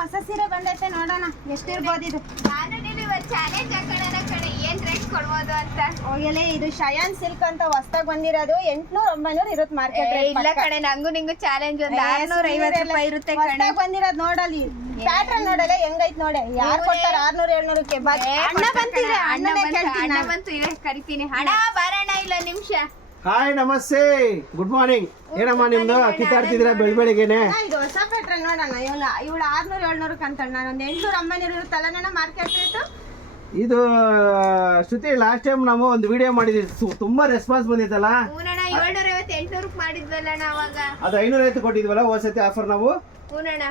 ಹೊಸ ಸೀರೆ ಬಂದೈತೆ ನೋಡೋಣ ಎಷ್ಟಿರ್ಬೋದು ಇದು. ನಾನು ನೀವು ಚಾಲೆಂಜ್ ಹಾಕೋಣ ಕಡೆ ಏನ್ ರೇಟ್ ಕೊಡ್ಬೋದು ಅಂತ. ಹೋಗಲೇ ಇದು ಶಯಾನ್ ಸಿಲ್ಕ್ ಅಂತ ಹೊಸದಾಗಿ ಬಂದಿರೋದು 800-900 ಇರುತ್ತೆ ಮಾರ್ಕೆಟ್ ರೇಟ್. ಇಲ್ಲ ಕಡೆ ನಂಗೂ ನಿಂಗೂ ಚಾಲೆಂಜ್ ಒಂದು 650 ರೂಪಾಯಿ ಇರುತ್ತೆ ಕಡೆ. ಬಂದಿರೋದು ನೋಡಲಿ ಪ್ಯಾಟ್ರನ್ ನೋಡಲ್ಲ ಹೆಂಗೈತ್ ನೋಡಿ. ಯಾರು ಕೊಡ್ತಾರ 600-700ಕ್ಕೆ? ಅಣ್ಣ ಬಂತಿದೆ, ಅಣ್ಣ ಬಂತು ಇದೆ ಕರಿತೀನಿ. ಅಣ್ಣ ಬರೋಣ ಇಲ್ಲ ನಿಮಿಷ. ಹಾಯ್ ನಮಸ್ತೆ, ಗುಡ್ ಮಾರ್ನಿಂಗ್. ಏನಮ್ಮ ನಿಮ್ದು ಕಿತ್ತಾಡ್ತಿದ್ದೀರಾ ಬೆಳಬೆಳಿಗ್ಗೆನೆ? ಇದು ಹೊಸ ಪ್ಯಾಟ್ರನ್ ನೋಡೋಣ. ಇವಳು 600-700 ಅಂತಣ್ಣ. ಒಂದು 800-900 ಇರುತ್ತಲ್ಲ ನನ್ನ ಮಾರ್ಕೆಟ್ ರೇಟ್. ಇದು ಶ್ರುತಿ, ಲಾಸ್ಟ್ ಟೈಮ್ ನಾವು ಒಂದು ವಿಡಿಯೋ ಮಾಡಿದ್ವಿ, ತುಂಬಾ ರೆಸ್ಪಾನ್ಸ್ ಬಂದಿತ್ತಲ್ಲ. 750-800 ಮಾಡಿದ್ವಲ್ಲ ಅವಾಗ. ಅದು 550 ಕೊಟ್ಟಿದ್ವಲ್ಲ ಹೋದ್ಸತಿ ಆಫರ್. ನಾವು ಹೂನಣ್ಣ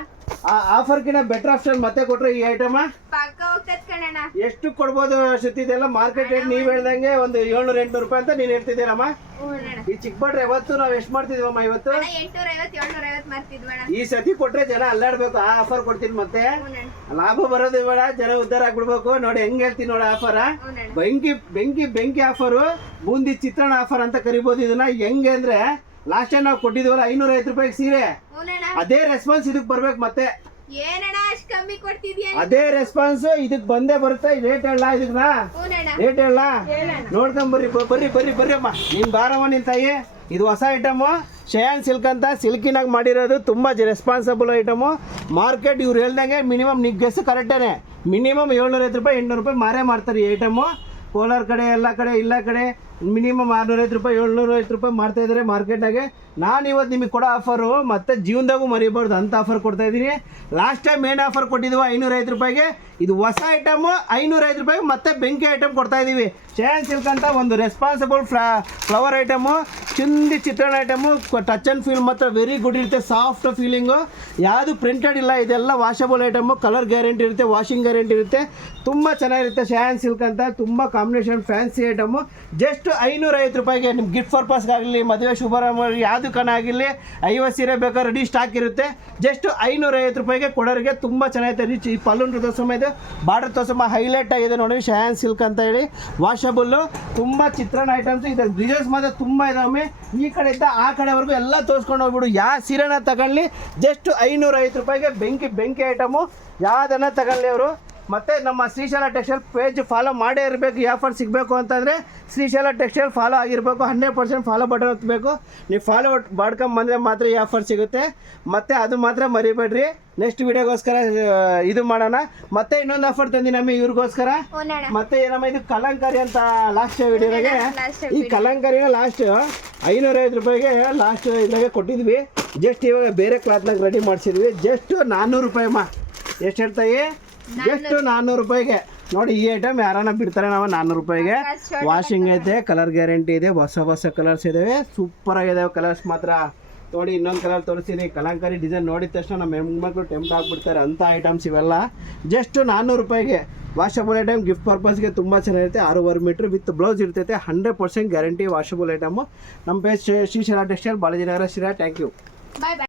ಆ ಆಫರ್ ಕಿನ್ನ ಬೆಟರ್ ಆಪ್ಷನ್ ಮತ್ತೆ ಕೊಟ್ರೆ ಈ ಐಟಮ್ ಪಕ್ಕ ಹೋಗ್ತದ ಕಣಣ್ಣ. ಎಷ್ಟು ಕೊಡ್ಬೋದು ಶ್ರುತಿ? ಇದೆಲ್ಲ ಮಾರ್ಕೆಟ್ ರೇಟ್ ನೀವ್ ಹೇಳ್ದಂಗೆ ಒಂದು 700-800 ರೂಪಾಯಿ ಅಂತ ನೀನ್ ಹೇಳ್ತಿದ್ದೀರಮ್ಮ. ಈ ಚಿಕ್ಕಬಟ್ರೆ ಯಾವತ್ತು ನಾವ್ ಎಷ್ಟು ಮಾಡ್ತಿದ್ವಮ್ಮ? ಇವತ್ತು 850-750 ಮಾಡ್ತಿದ್ವಣ್ಣ. ಈ ಸತಿ ಕೊಟ್ರೆ ಜನ ಅಲ್ಲಾಡ್ಬೇಕು. ಆ ಆಫರ್ ಕೊಡ್ತೀನಿ ಮತ್ತೆ ಲಾಭ ಬರೋದು ಬೇಡ, ಜನ ಉದ್ಧಾರ ಆಗ್ಬಿಡ್ಬೇಕು. ನೋಡಿ ಹೆಂಗ್ ಹೇಳ್ತೀನಿ ನೋಡಿ ಆಫರ್. ಬೆಂಕಿ ಬೆಂಕಿ ಬೆಂಕಿ ಆಫರು, ಬೂಂದಿ ಚಿತ್ರಾನ್ನ ಆಫರ್ ಅಂತ ಕರಿಬಹುದು ಇದನ್ನ. ಹೆಂಗೆ ಅಂದ್ರೆ ಲಾಸ್ಟ್ ಟೈಮ್ ನಾವು ಕೊಟ್ಟಿದ್ವಲ್ಲ 550 ರೂಪಾಯಿ ಸೀರೆ, ಅದೇ ರೆಸ್ಪಾನ್ಸ್ ಇದಕ್ ಬರ್ಬೇಕು ಮತ್ತೆ. ಏನಣ್ಣ ಅಷ್ಟ್ ಕಮ್ಮಿ ಕೊಡ್ತಿದ್ಯಾ? ಅದೇ ರೆಸ್ಪಾನ್ಸ್ ಇದಕ್ ಬಂದೇ ಬರುತ್ತೆ. ರೇಟ್ ಹೇಳ ಇದಕ್ನ, ರೇಟ್ ಹೇಳ ನೋಡ್ಕೊಂಡ್ ಬರ್ರಿ ಬರ್ರಿ ಬರ್ರಿ ಬರ್ರಿ ಅಮ್ಮ. ನಿನ್ ಬಾರಮ್ಮ ನಿನ್ ತಾಯಿ. ಇದು ಹೊಸ ಐಟಮ್ ಶಯಾನ್ ಸಿಲ್ಕ್ ಅಂತ, ಸಿಲ್ಕಿನಾಗ ಮಾಡಿರೋದು. ತುಂಬಾ ರೆಸ್ಪಾನ್ಸಿಬಲ್ ಐಟಮು. ಮಾರ್ಕೆಟ್ ಇವ್ರು ಹೇಳ್ದಂಗೆ ಮಿನಿಮಮ್ ನಿಗ್ ಗೆಸ್ ಕರೆಕ್ಟೇನೆ, ಮಿನಿಮಮ್ 750 ರೂಪಾಯಿ 800 ರೂಪಾಯಿ ಮಾರೇ ಮಾಡ್ತಾರೆ ಈ ಐಟಮು. ಕೋಲಾರ ಕಡೆ ಎಲ್ಲ ಕಡೆ ಇಲ್ಲ ಕಡೆ ಮಿನಿಮಮ್ 650 ರೂಪಾಯಿ 750 ರೂಪಾಯಿ ಮಾಡ್ತಾ ಇದ್ದಾರೆ ಮಾರ್ಕೆಟಾಗೆ. ನಾನು ಇವತ್ತು ನಿಮಗೆ ಕೊಡೋ ಆಫರು ಮತ್ತೆ ಜೀವನದಾಗೂ ಮರಿಬಾರ್ದು ಅಂತ ಆಫರ್ ಕೊಡ್ತಾ ಇದ್ದೀನಿ. ಲಾಸ್ಟ್ ಟೈಮ್ ಏನು ಆಫರ್ ಕೊಟ್ಟಿದ್ವು 550 ರೂಪಾಯಿಗೆ, ಇದು ಹೊಸ ಐಟಮು 550 ರೂಪಾಯಿಗೆ ಮತ್ತೆ ಬೆಂಕಿ ಐಟಮ್ ಕೊಡ್ತಾ ಇದ್ದೀವಿ. ಶಯಾನ್ ಸಿಲ್ಕ್ ಅಂತ ಒಂದು ರೆಸ್ಪಾನ್ಸಿಬಲ್ ಫ್ಲವರ್ ಐಟಮು, ಚಿಂದಿ ಚಿತ್ರಾನ್ನ ಐಟಮು. ಟಚ್ ಆ್ಯಂಡ್ ಫೀಲ್ ಮಾತ್ರ ವೆರಿ ಗುಡ್ ಇರುತ್ತೆ, ಸಾಫ್ಟ್ ಫೀಲಿಂಗು. ಯಾವುದು ಪ್ರಿಂಟೆಡ್ ಇಲ್ಲ, ಇದೆಲ್ಲ ವಾಷಬಲ್ ಐಟಮು. ಕಲರ್ ಗ್ಯಾರಂಟಿ ಇರುತ್ತೆ, ವಾಷಿಂಗ್ ಗ್ಯಾರಂಟಿ ಇರುತ್ತೆ. ತುಂಬ ಚೆನ್ನಾಗಿರುತ್ತೆ ಶಯಾನ್ ಸಿಲ್ಕ್ ಅಂತ. ತುಂಬ ಕಾಂಬಿನೇಷನ್ ಫ್ಯಾನ್ಸಿ ಐಟಮು. ಜಸ್ಟ್ 550 ರೂಪಾಯಿಗೆ ನಿಮ್ಮ ಗಿಫ್ಟ್ ಪರ್ಪಸ್ಗಾಗಲಿ, ಮದುವೆ ಶುಭಾರಂಭ ಯಾವುದಕ್ಕನಾಗಿರಲಿ, 50 ಸೀರೆ ಬೇಕಾದ್ರೆ ರೆಡಿ ಸ್ಟಾಕ್ ಇರುತ್ತೆ. ಜಸ್ಟ್ 550 ರೂಪಾಯಿಗೆ ಕೊಡೋರಿಗೆ ತುಂಬ ಚೆನ್ನಾಗಿದೆ. ರಿಚ್ ಈ ಪಲ್ಲುನ್ ತೋರ್ಸಮ್ಮ, ಇದು ಬಾರ್ಡರ್ ತೋರ್ಸಮ್ಮ, ಹೈಲೈಟ್ ಆಗಿದೆ ನೋಡಿ ಶಯಾನ್ ಸಿಲ್ಕ್ ಅಂತ ಹೇಳಿ. ವಾಷಬಲ್ಲು, ತುಂಬ ಚಿತ್ರಾನ್ನ ಐಟಮ್ಸ್ ಇದೆ. ಡಿಸೈನ್ಸ್ ಮಾತ್ರ ತುಂಬ ಇದಾವೆ. ಈ ಕಡೆಯಿಂದ ಆ ಕಡೆವರೆಗೂ ಎಲ್ಲ ತೋರಿಸ್ಕೊಂಡು ಹೋಗ್ಬಿಡು. ಯಾವ ಸೀರೆನ ತಗೊಳ್ಳಿ ಜಸ್ಟ್ 550 ರೂಪಾಯಿಗೆ ಬೆಂಕಿ ಬೆಂಕಿ ಐಟಮು. ಯಾವುದನ್ನ ತಗೊಳ್ಳಿ ಅವರು. ಮತ್ತು ನಮ್ಮ ಶ್ರೀಶೈಲ ಟೆಕ್ಸ್ಟೈಲ್ ಪೇಜ್ ಫಾಲೋ ಮಾಡೇ ಇರಬೇಕು. ಈ ಆಫರ್ ಸಿಗಬೇಕು ಅಂತಂದರೆ ಶ್ರೀಶೈಲ ಟೆಕ್ಸ್ಟೈಲ್ ಫಾಲೋ ಆಗಿರಬೇಕು. 100% ಫಾಲೋ ಬಟನ್ ಒತ್ತಬೇಕು. ನೀವು ಫಾಲೋ ಮಾಡ್ಕೊಂಬಂದರೆ ಮಾತ್ರ ಈ ಆಫರ್ ಸಿಗುತ್ತೆ. ಮತ್ತು ಅದು ಮಾತ್ರ ಮರಿಬೇಡ್ರಿ. ನೆಕ್ಸ್ಟ್ ವಿಡಿಯೋಗೋಸ್ಕರ ಇದು ಮಾಡೋಣ. ಮತ್ತೆ ಇನ್ನೊಂದು ಆಫರ್ ತಂದಿ ನಮಗೆ ಇವ್ರಿಗೋಸ್ಕರ. ಮತ್ತೆ ಏನಮ್ಮ ಇದು ಕಲಂಕಾರಿ ಅಂತ ಲಾಸ್ಟ್ ವಿಡಿಯೋದಾಗೆ, ಈ ಕಲಂಕಾರಿನ ಲಾಸ್ಟ್ 550 ರೂಪಾಯಿಗೆ ಲಾಸ್ಟ್ ಇದ್ರಾಗೆ ಕೊಟ್ಟಿದ್ವಿ. ಜಸ್ಟ್ ಇವಾಗ ಬೇರೆ ಕ್ಲಾತ್ನಾಗ ರೆಡಿ ಮಾಡಿಸಿದ್ವಿ. ಜಸ್ಟ್ 400 ರೂಪಾಯಿ ಅಮ್ಮ. ಎಷ್ಟು ಹೇಳ್ತಾಯಿ? ಎಷ್ಟು 400 ರೂಪಾಯಿಗೆ ನೋಡಿ. ಈ ಐಟಮ್ ಯಾರನ್ನ ಬಿಡ್ತಾರೆ ನಾವು 400 ರೂಪಾಯಿಗೆ. ವಾಷಿಂಗ್ ಐತೆ, ಕಲರ್ ಗ್ಯಾರಂಟಿ ಇದೆ, ಹೊಸ ಹೊಸ ಕಲರ್ಸ್ ಇದಾವೆ, ಸೂಪರ್ ಆಗಿದಾವೆ ಕಲರ್ಸ್ ಮಾತ್ರ. ನೋಡಿ ಇನ್ನೊಂದು ಕಲರ್ ತೋರಿಸ್ತೀನಿ. ಕಲಂಕಾರಿ ಡಿಸೈನ್ ನೋಡಿದ ತಕ್ಷಣ ನಮ್ಮ ಹೆಣ್ಮಕ್ಳು ಟೆಂಪ್ಟ್ ಆಗಿಬಿಡ್ತಾರೆ ಅಂಥ ಐಟಮ್ಸ್ ಇವೆಲ್ಲ. ಜಸ್ಟ್ 400 ರೂಪಾಯಿಗೆ ವಾಷಬಲ್ ಐಟಮ್. ಗಿಫ್ಟ್ ಪರ್ಪಸ್ಗೆ ತುಂಬ ಚೆನ್ನಾಗಿರುತ್ತೆ. 6.5 ಮೀಟ್ರ್ ವಿತ್ ಬ್ಲೌಸ್ ಇರ್ತೈತೆ. 100% ಗ್ಯಾರಂಟಿ ವಾಷಬಲ್ ಐಟಮು. ನಮ್ಮ page Shrishaila textile, Balajinagara, Sira. Thank you. Bye bye.